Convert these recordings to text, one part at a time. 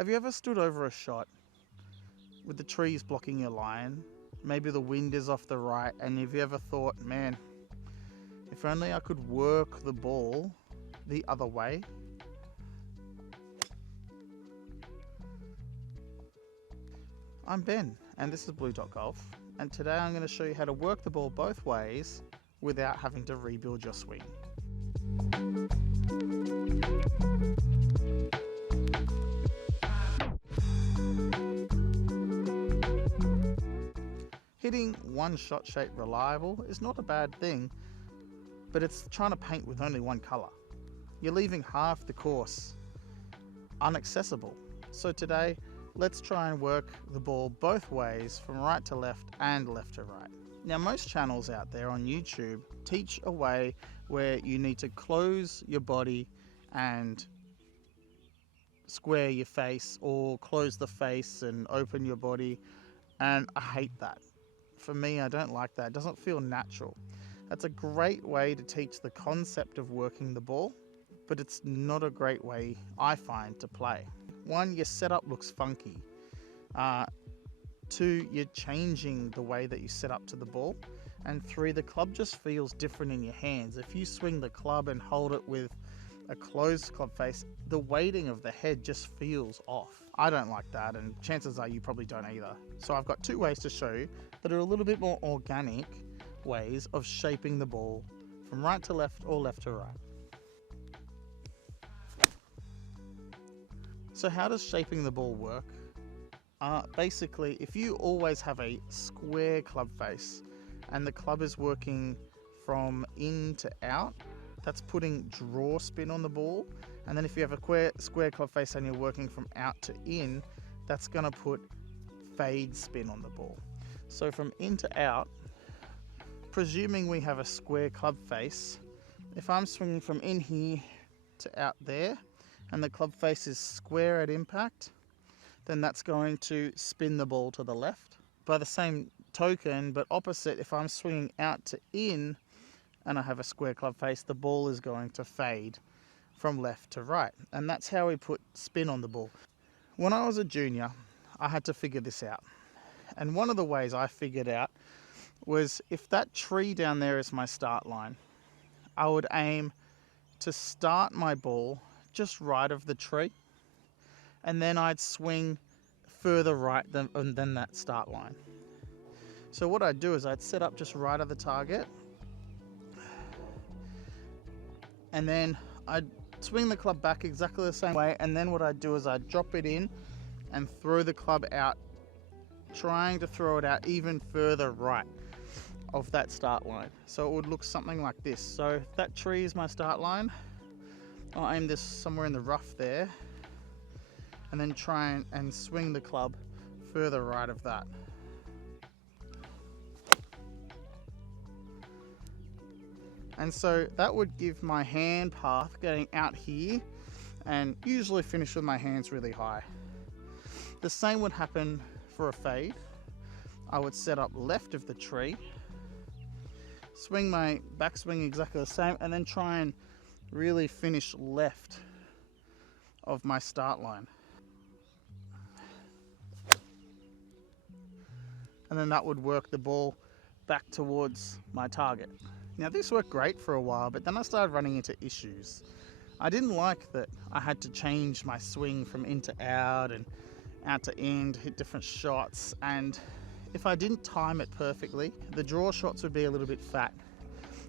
Have you ever stood over a shot with the trees blocking your line? Maybe the wind is off the right, and have you ever thought, man, if only I could work the ball the other way? I'm Ben, and this is Blue Dot Golf, and today I'm going to show you how to work the ball both ways without having to rebuild your swing. Hitting one shot shape reliable is not a bad thing, but it's trying to paint with only one colour. You're leaving half the course inaccessible. So today, let's try and work the ball both ways, from right to left and left to right. Now, most channels out there on YouTube teach a way where you need to close your body and square your face, or close the face and open your body, and I hate that. For me, I don't like that. It doesn't feel natural. That's a great way to teach the concept of working the ball, but it's not a great way, I find, to play. One, your setup looks funky. Two, you're changing the way that you set up to the ball. And three, the club just feels different in your hands. If you swing the club and hold it with a closed club face, the weighting of the head just feels off. I don't like that, and chances are you probably don't either. So I've got two ways to show you that are a little bit more organic ways of shaping the ball from right to left or left to right. So how does shaping the ball work? Basically, if you always have a square club face and the club is working from in to out, that's putting draw spin on the ball. And then if you have a square club face and you're working from out to in, that's going to put fade spin on the ball. So from in to out, presuming we have a square club face, if I'm swinging from in here to out there and the club face is square at impact, then that's going to spin the ball to the left. By the same token, but opposite, if I'm swinging out to in and I have a square club face, the ball is going to fade from left to right. And that's how we put spin on the ball. When I was a junior, I had to figure this out. And one of the ways I figured out was, if that tree down there is my start line, I would aim to start my ball just right of the tree, and then I'd swing further right than that start line. So what I'd do is I'd set up just right of the target, and then I'd swing the club back exactly the same way, and then what I'd do is I'd drop it in and throw the club out, trying to throw it out even further right of that start line. So it would look something like this. So if that tree is my start line, I'll aim this somewhere in the rough there, and then try and swing the club further right of that. And so that would give my hand path going out here, and usually finish with my hands really high. The same would happen for a fade. I would set up left of the tree, swing my backswing exactly the same, and then try and really finish left of my start line. And then that would work the ball back towards my target. Now, this worked great for a while, but then I started running into issues. I didn't like that I had to change my swing from in to out and out to in to hit different shots, and if I didn't time it perfectly, the draw shots would be a little bit fat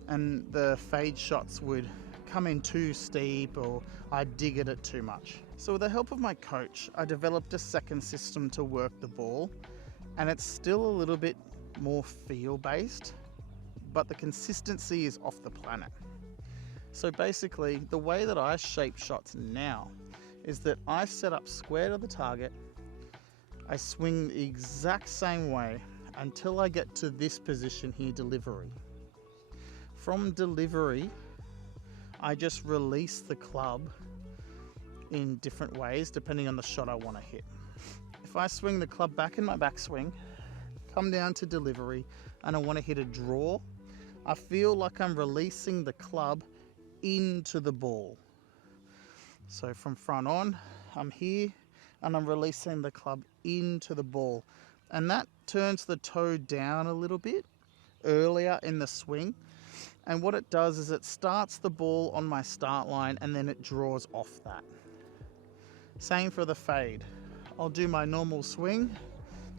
and the fade shots would come in too steep, or I'd dig at it too much. So with the help of my coach, I developed a second system to work the ball, and it's still a little bit more feel based, but the consistency is off the planet. So basically, the way that I shape shots now is that I set up square to the target, I swing the exact same way until I get to this position here, delivery. From delivery, I just release the club in different ways depending on the shot I want to hit. If I swing the club back in my backswing, come down to delivery, and I want to hit a draw, I feel like I'm releasing the club into the ball. So from front on, I'm here, and I'm releasing the club into the ball. And that turns the toe down a little bit earlier in the swing. And what it does is it starts the ball on my start line and then it draws off that. Same for the fade. I'll do my normal swing,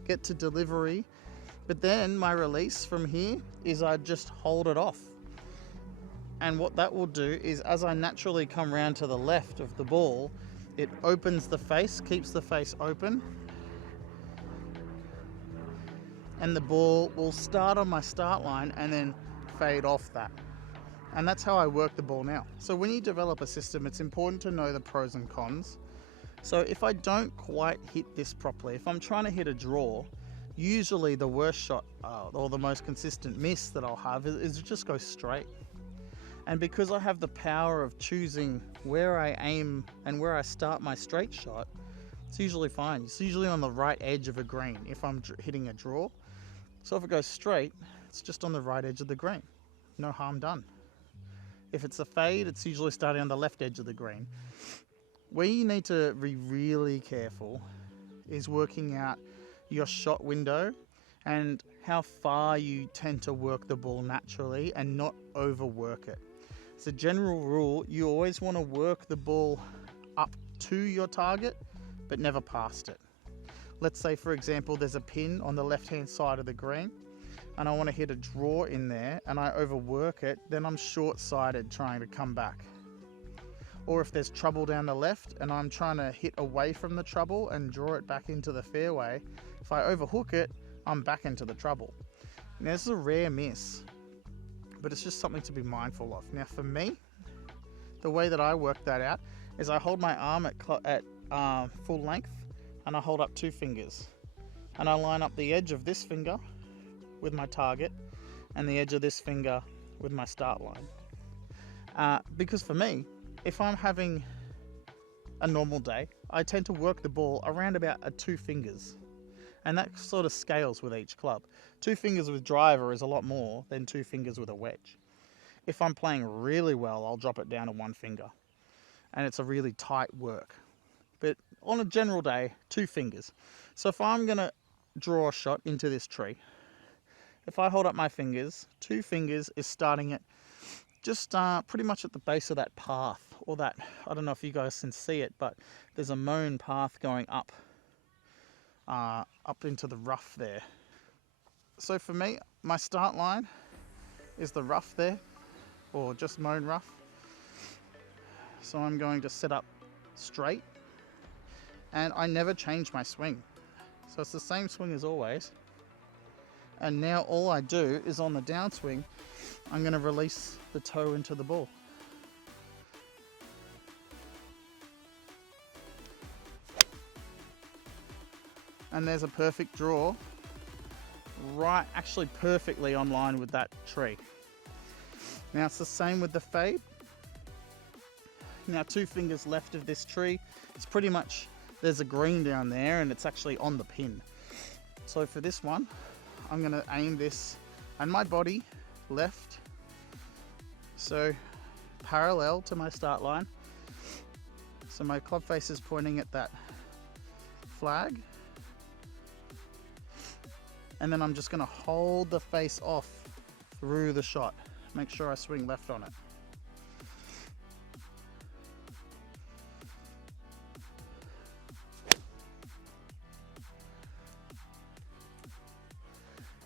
get to delivery, but then my release from here is I just hold it off. And what that will do is as I naturally come round to the left of the ball, it opens the face, keeps the face open, and the ball will start on my start line and then fade off that. And that's how I work the ball now. So when you develop a system, it's important to know the pros and cons. So if I don't quite hit this properly, if I'm trying to hit a draw, usually the worst shot or the most consistent miss that I'll have is just go straight. And because I have the power of choosing where I aim and where I start my straight shot, it's usually fine. It's usually on the right edge of a green if I'm hitting a draw. So if it goes straight, it's just on the right edge of the green. No harm done. If it's a fade, it's usually starting on the left edge of the green. Where you need to be really careful is working out your shot window and how far you tend to work the ball naturally and not overwork it. As a general rule, you always want to work the ball up to your target, but never past it. Let's say, for example, there's a pin on the left-hand side of the green, and I want to hit a draw in there, and I overwork it, then I'm short-sighted trying to come back. Or if there's trouble down the left, and I'm trying to hit away from the trouble and draw it back into the fairway, if I overhook it, I'm back into the trouble. Now, this is a rare miss, but it's just something to be mindful of. Now, for me, the way that I work that out is I hold my arm at full length, and I hold up 2 fingers, and I line up the edge of this finger with my target and the edge of this finger with my start line. Because for me, if I'm having a normal day, I tend to work the ball around about 2 fingers, and that sort of scales with each club. 2 fingers with driver is a lot more than 2 fingers with a wedge. If I'm playing really well, I'll drop it down to 1 finger, and it's a really tight work. But on a general day, 2 fingers. So if I'm going to draw a shot into this tree, if I hold up my fingers, 2 fingers is starting it just pretty much at the base of that path, or that, I don't know if you guys can see it, but there's a mown path going up into the rough there. So for me, my start line is the rough there, or just mown rough. So I'm going to set up straight, and I never change my swing. So it's the same swing as always. And now all I do is on the downswing, I'm going to release the toe into the ball. And there's a perfect draw, right, actually perfectly on line with that tree. Now it's the same with the fade. Now 2 fingers left of this tree, it's pretty much, there's a green down there and it's actually on the pin. So for this one, I'm going to aim this and my body left, so parallel to my start line. So my club face is pointing at that flag, and then I'm just going to hold the face off through the shot. Make sure I swing left on it.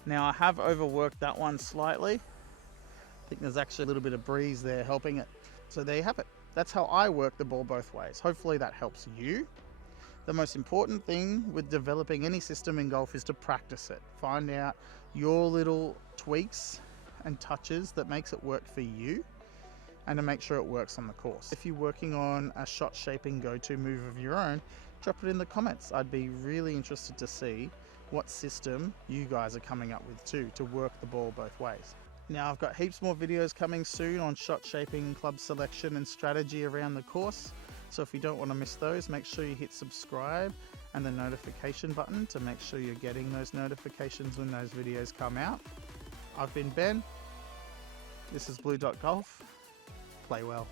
Now I have overworked that one slightly. I think there's actually a little bit of breeze there helping it. So there you have it. That's how I work the ball both ways. Hopefully that helps you. The most important thing with developing any system in golf is to practice it. Find out your little tweaks and touches that makes it work for you, and to make sure it works on the course. If you're working on a shot shaping go-to move of your own, drop it in the comments. I'd be really interested to see what system you guys are coming up with too, to work the ball both ways. Now I've got heaps more videos coming soon on shot shaping, club selection and strategy around the course. So if you don't want to miss those, make sure you hit subscribe and the notification button to make sure you're getting those notifications when those videos come out. I've been Ben. This is Blue Dot Golf. Play well.